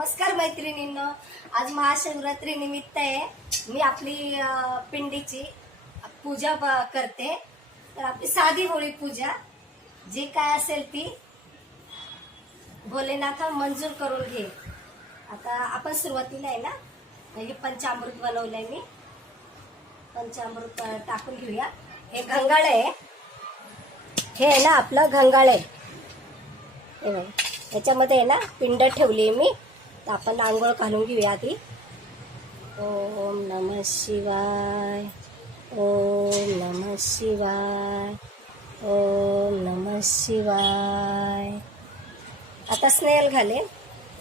नमस्कार मैत्रिणींनो. आज महाशिवरात्री निमित्त आहे. मी आपली पिंडीची पूजा ब- करते. तर आपली साधी होळी पूजा. जे काय असेल ती भोलेनाथा मंजूर करून घे आता आपण सुरुवातीला आहे ना? म्हणजे पंचामृत बनवलंय मी. पंचामृत टाकून घेऊया. हे घंगाळ आहे. हे आहे ना आपलं घंगाळ आहे. याच्यामध्ये आहे ना पिंड ठेवली आहे मी. तर आपण आंघोळ घालून घेऊया आधी. ओम नम शिवाय. ओम नम शिवाय. ओम नम शिवाय. आता स्नेल घालेन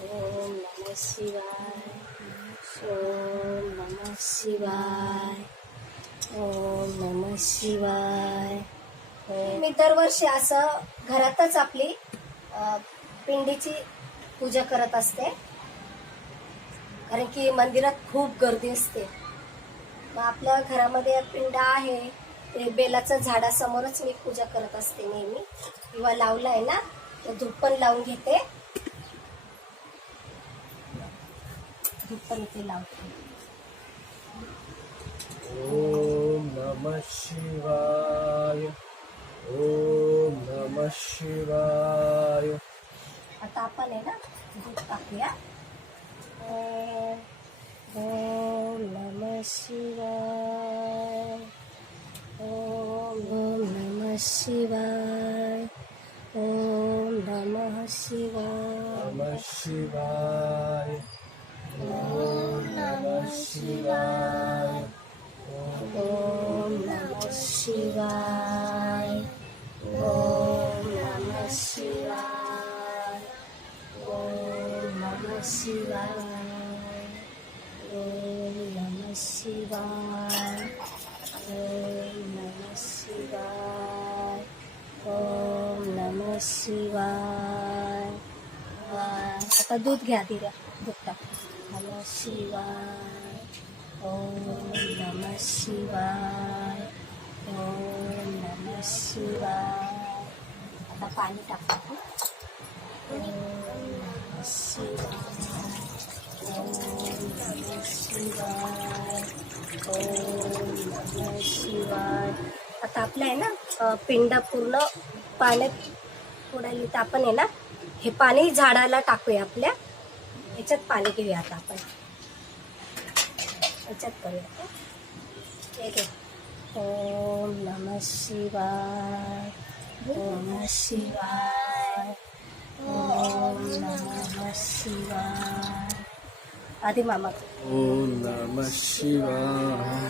ओम नम शिवाय. ओम नम शिवाय. ओम नम शिवाय. मी दरवर्षी असं घरातच आपली पिंडीची पूजा करत असते. कारण की मंदिरात खूप गर्दी असते. मग आपल्या घरामध्ये पिंड आहे. ते बेलाचं झाडासमोरच मी पूजा करत असते नेहमी. किंवा लावलं आहे ना तर धूप पण लावून घेते. धूप पण इथे लावते. ॐ नमः शिवाय. ॐ नमः शिवाय. आता आपण आहे ना दूध टाकूया. ओम ओम नम शिवाय ओम ओम नम शिवाय ओम नम शिवाय नमः शिवाय ॐ नमः शिवाय ओम नम शिवाय ओम नम शिवाय ओम नम शिवाय ओम नम शिवाय ओम नम शिवाय. ओम नम शिवाय आता दूध घ्या धीरा दूध टाक नम शिवाय. ओम नम शिवाय. ओम नम शिवाय आता पाणी टाकतो ओम नम शिवाय. आता आपलं आहे ना पिंड पूर्ण पाण्यात उडाली तर आपण आहे ना हे पाणी झाडाला टाकूया आपल्या. याच्यात पाणी घेऊया आता आपण. याच्यात करूया. ठीक आहे ओम नम शिवाय. ओम शिवाय. ओम नम शिवाय. आधी मामा ॐ नमः शिवाय.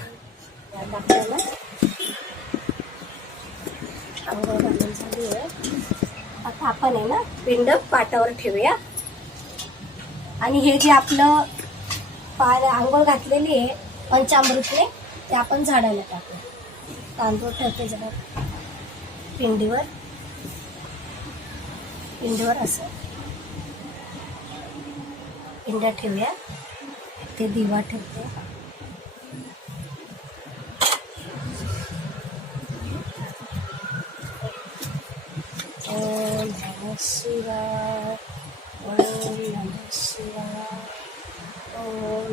आंघोळ घालून झाली आहे आता आपण आहे ना पिंड पाटावर ठेवूया. आणि हे जे आपलं पार आंघोळ घातलेली आहे पंचामृतने ते आपण झाडाला टाकू. तांदूळ ठेवते जरा. पिंडीवर. पिंडीवर असं. पिंड ठेवूया. ते दिवा ठेवते.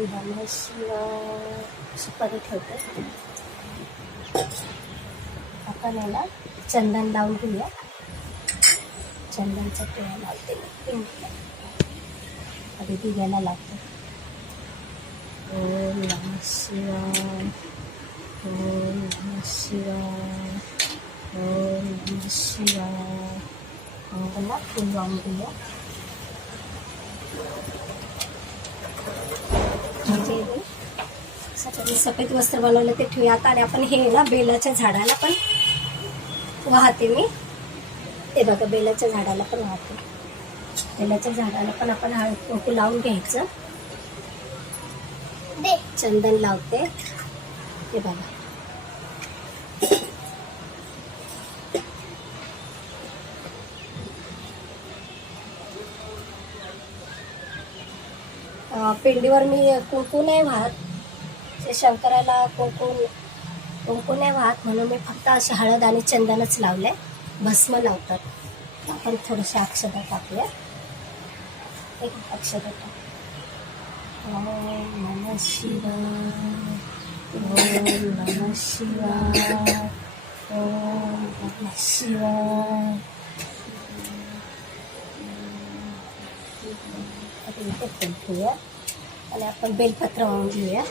ओम नमः शिवाय सुपारी ठेवते. आपण याला चंदन लावून घेऊया. चंदनचा पिळा लावते. मी आधी दिव्याला लागतो ओम नम शिवाय. ओम नम शिवाय. ओम नम शिवाय. मला फुल लावून घेऊया. म्हणजे सफेद वस्त्र बनवलं ते ठेवूया आता आणि आपण हे ना बेलाच्या झाडाला पण वाहते मी. ते बघा बेलाच्या झाडाला पण वाहते. बेलाच्या झाडाला पण आपण हळद कुंकू लावून घ्यायचं. चंदन लावते. हे बघा. पिंडीवर मी कुंकू नाही वाहत. ते शंकराला कुंकू कुंकू नाही वाहत म्हणून मी फक्त असे हळद आणि चंदनच लावले. भस्म लावतात. आपण थोडेसे अक्षता टाकूया. एक अक्षता टाक ओम नमः शिवाय ओम नमः शिवाय ओम शिवाय. फुल ठेवूया आणि आपण बेलपत्र वाहून घेऊया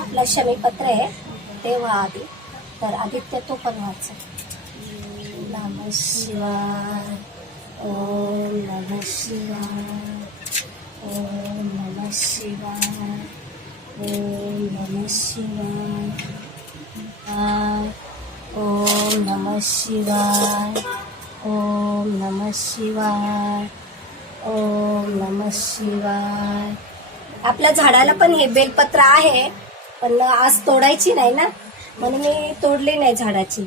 आपलं शमीपत्र आहे ते व्हा आधी तर आदित्य तो पण व्हायचा नम शिवाय ओम नम शिवाय ओम नम शिवाय ओम नम शिवाय आ, ओम नम शिवाय ओम नम शिवाय ओम नम शिवाय. आपल्या झाडाला पण हे बेलपत्र आहे पण आज तोडायची नाही ना? म्हणून मी तोडली नाही झाडाची.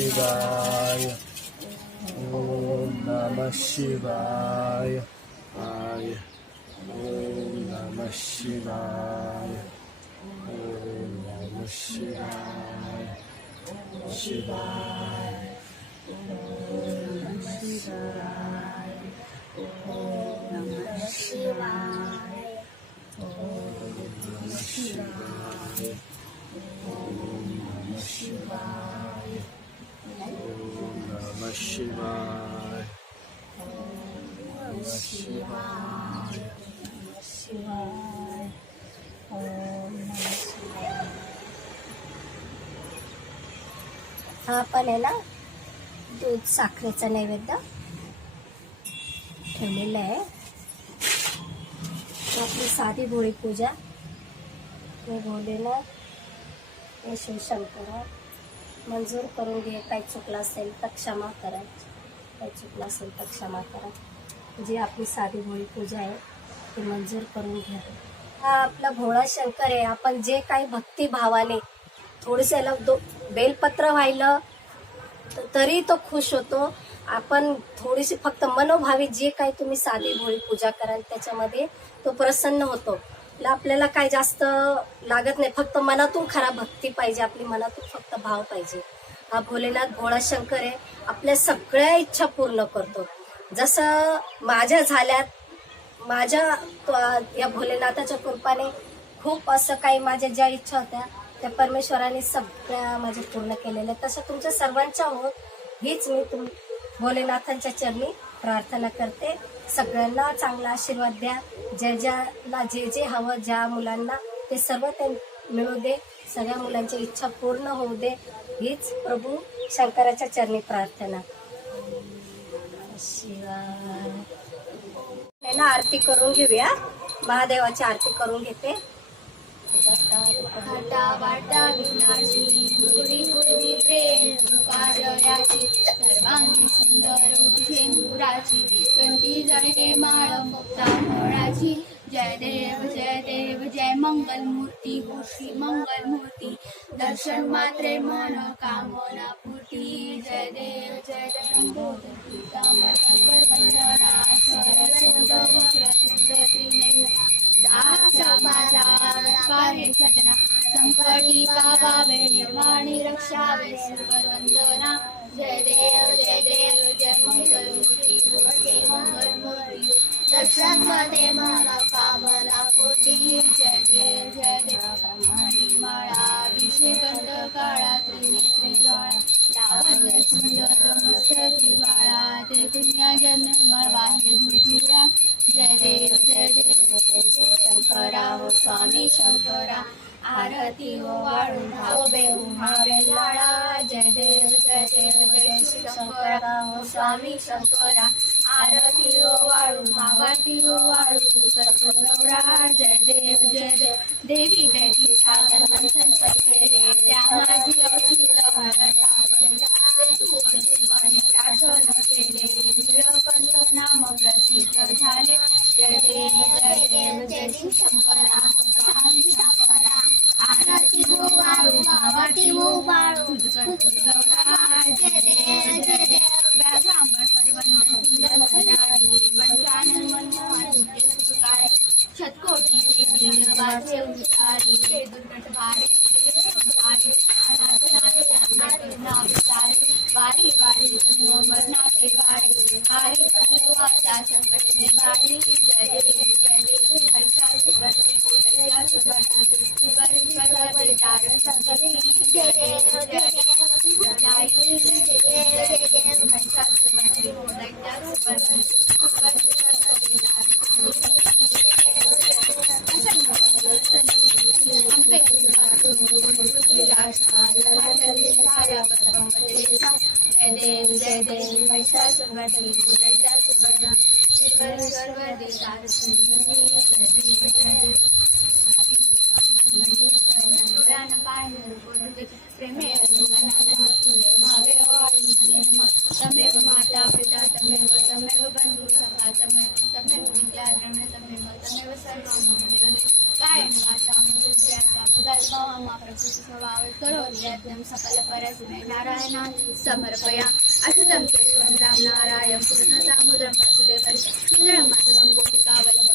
नमः शिवाय ॐ नमः शिवाय आय ॐ नमः शिवाय ॐ नमः शिवाय शिवाय नमः शिवाय नमः शिवाय शिवाय ओम नमः शिवाय हा पण आहे ना दूध साखरेचा नैवेद्य ठेवलेला आहे. आपली साधी भोळी पूजा. हे भोलेनाथ हे शिवशंकर मंजूर करून घे काही चुकलं असेल तर क्षमा करा. काही चुकलं असेल तर क्षमा करा. जी आपली साधी भोळी पूजा आहे ती मंजूर करून घ्या. हा आपला भोळा शंकर आहे. आपण जे काही भक्तिभावाने थोडेसे याला दो बेलपत्र व्हायलं तरी तो खुश होतो. आपण थोडीशी फक्त मनोभावी जे काही तुम्ही साधी भोळी पूजा कराल त्याच्यामध्ये तो प्रसन्न होतो. आपल्याला काय जास्त लागत नाही. फक्त मनातून खरा भक्ती पाहिजे आपली मनातून फक्त भाव पाहिजे. हा भोलेनाथ भोळा शंकर आहे आपल्या सगळ्या इच्छा पूर्ण करतो. जसं माझ्या झाल्यात माझ्या या भोलेनाथाच्या कृपाने खूप असं काही माझ्या ज्या इच्छा होत्या त्या परमेश्वराने सगळ्या माझ्या पूर्ण केलेल्या. तशा तुमच्या सर्वांच्या होत हीच मी तुम भोलेनाथांच्या चरणी प्रार्थना करते. सगळ्यांना चांगला आशीर्वाद द्या. ज्या ज्याला जे जे हवं ज्या मुलांना ते सर्व ते मिळू दे. सगळ्या मुलांची इच्छा पूर्ण होऊ दे. हीच प्रभू शंकराच्या चरणी प्रार्थना. शिवाय. ना आरती करून घेऊया. महादेवाची आरती करून घेते. घाटा वाटा विनाशी प्रेम कार्याची सर्वांगी सुंदर उठे मुराची कंठी जळते माळ मुक्ता मोळाची जय देव जय देव जय मंगल मूर्ती श्री मंगल मूर्ती दर्शन मात्रे मन कामना पुटी जय देव जय देव वंदना संकटी पावावे निर्वाणी रक्षावे सर्व दर्शन मला कामना कोटी जय देव जय देव माळा अभिषेक काळा त्रिनेत्री ज्वाळा लावण्य सुंदर मस्तकी बाळा ते दुनिया जन्म वाहे झुझुळा जय देव जय देव शंकरा हो स्वामी शंकरा. आरती हो वाळून जय देव जय देव जय शंकरा हो स्वामी शंकरा. आरती हो भावाती हो जय देव जय देव. देवी बैठी सागर मंथन केले त्या माझी जय देव जय देव जय देव जय देव हर्षा सुगत कोटया सुगत सुगर सुगर जय देव जय देव महिषा सुगती जय सुगत शिवर सर्व देशार जय देव जय देव डोळ्यानं पाहिलं बोलते प्रेमे योगानंद भावे वाळी म्हणे नमः तमेव माता पिता तमेव तमेव बंधू सखा तमेव तमेव विद्या द्रव्य तमेव तमेव सर्वं मम देवे कायेन वाचा मनुष्याचा पुदर्भवमा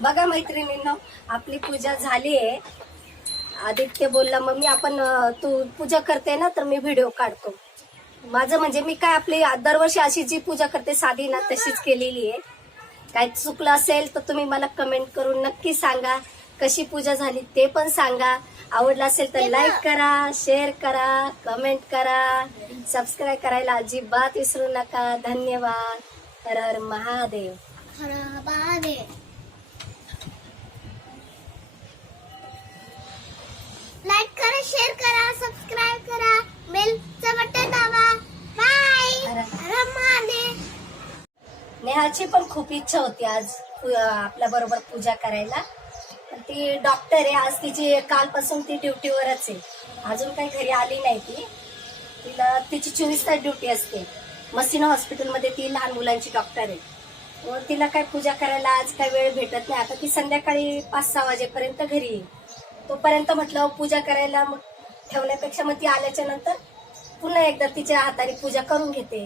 बघा मैत्रिणींनो आपली पूजा झाली आहे आदित्य बोलला मम्मी आपण अं, तू पूजा करते ना तर मी व्हिडिओ काढतो. माझं म्हणजे मी काय आपली दरवर्षी अशी जी पूजा करते साधी ना तशीच केलेली आहे. काय चुकलं असेल तर तुम्ही मला कमेंट करून नक्की सांगा. कशी पूजा झाली ते पण सांगा. आवडलं असेल तर लाईक करा शेअर करा कमेंट करा. सबस्क्राईब करायला अजिबात विसरू नका. धन्यवाद. हर हर महादेव. हर बाने लाईक करा शेअर करा सबस्क्राईब करा बेलचं बटन दाबा. बाय. महादेव नेहाची पण खूप इच्छा होती आज आपल्या बरोबर पूजा करायला. पण ती डॉक्टर आहे आज तिची कालपासून ती ड्युटीवरच आहे. अजून काही घरी आली नाही ती. तिला तिची चोवीस तास ड्युटी असते. मसिना हॉस्पिटलमध्ये ती लहान मुलांची डॉक्टर आहे. व तिला काय पूजा करायला आज काय वेळ भेटत नाही. आता ती संध्याकाळी पाच सहा वाजेपर्यंत घरी येईल. तोपर्यंत म्हटलं पूजा करायला मग ठेवण्यापेक्षा मग ती आल्याच्यानंतर पुन्हा एकदा तिच्या हाताने पूजा करून घेते.